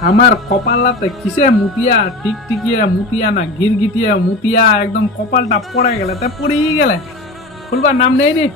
আমার কপালাতে কিসে মুতিয়া, টিকটিকিয়া মুতিয়া না, গিরগিটিয়া মুতিয়া, একদম কপালটা পড়ে গেলে তা পড়েই গেলে। খুলবার নাম নেই নি?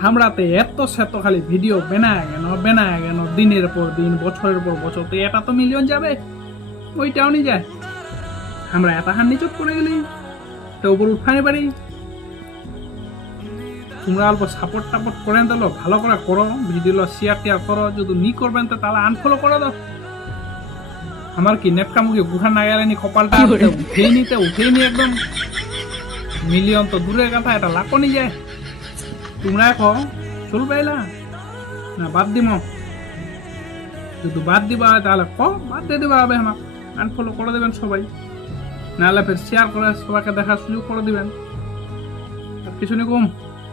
আমরাতে এত সেত খালি ভিডিও বেনায় কেন বেনায় কেন, দিনের পর দিন, বছরের পর বছর, তো এটা তো মিলিয়ন যাবে, ওইটাও নি যায়। আমরা এত হার নিচত পড়ে গেলি। তো উপর উঠানি পারি তোমরা অল্প সাপোর্ট টাপোর্ট করেন তাহলে ভালো করে করো। ভিডিও শেয়ার টেয়ার করো যদি নি করবেন তো তাহলে আনফলো করে দাও। আমার কি নেটকা মুখে গুহা না গেলে নি কপালটা উঠেই নিতে উঠেই নি একদম। মিলিয়ন তো দূরের কথা এটা লাখও নি যায়। তোমরা এখন চলবে এলা না বাদ দিম। যদি বাদ দিবা হয় তাহলে ক বাদ দিয়ে দিবা হবে আমার আনফলো করে দেবেন সবাই। নাহলে ফের শেয়ার করে সবাইকে দেখার সুযোগ করে দিবেন। আর কিছু নি কম।